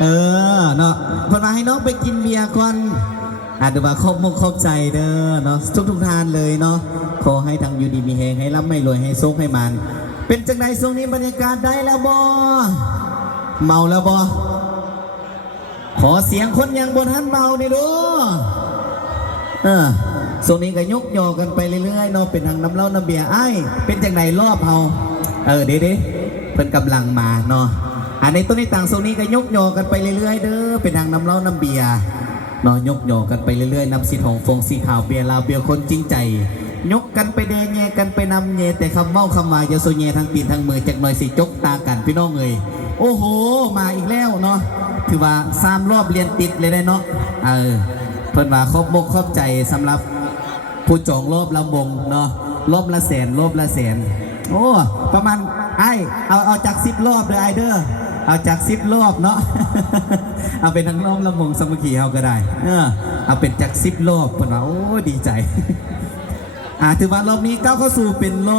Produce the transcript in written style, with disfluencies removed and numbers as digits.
เออเนาะเพิ่นมาให้น้องไปกินเบียร์ก่อนอาจจะว่าครบมุกครบใจเด้อเนาะทุกทานเลยเนาะขอให้ทางอยู่ดีมีแฮงให้ร่ำให้รวยให้สุขให้มันเป็นจังไดช่วงนี้บรรยากาศได้แล้วบ่เมาแล้วบ่ขอเสียงคนยังบนทันเมานี่ดูช่วงนี้ก็ยกยอกันไปเรื่อยๆเนาะเป็นทางน้ำเหล้าน้ำเบียร์ไอ้เป็นจังไดรอบเฮาเด้เพิ่นกำลังมาเนาะอันในต้นในต่างโซนนี้ก็ยกยอกันไปเรื่อยๆเด้อเป็นทางน้ำเหล้าน้ำเบียร์เนาะยกยอกันไปเรื่อยๆนำสีทองฟงสีขาวเบียร์ลาวเบียร์คนจริงใจยกกันไปแดงแง่กันไปนำเย่แต่คำเมาคำมาอย่าโซเย่ทางตีนทางมือจากหน่อยสิจกตากันพี่น้องเลยโอ้โหมาอีกแล้วเนาะถือว่า3 รอบเรียนติดเลยได้เนาะเพิ่นว่าครบมกครบใจสำหรับผู้จองรอบลำวงเนาะรอบละแสนรอบละแสนโอ้ประมาณเอาจาก10 รอบเลยเด้อเอาจาก10 รอบเนาะ เอาเป็นทั้งรอบลำวงสมุขีเฮาก็ได้เอาเป็นจาก10 รอบเพิ่นว่าโอ้ดีใจถือว่ารอบนี้ก้าวเข้าสู่เป็นรอบ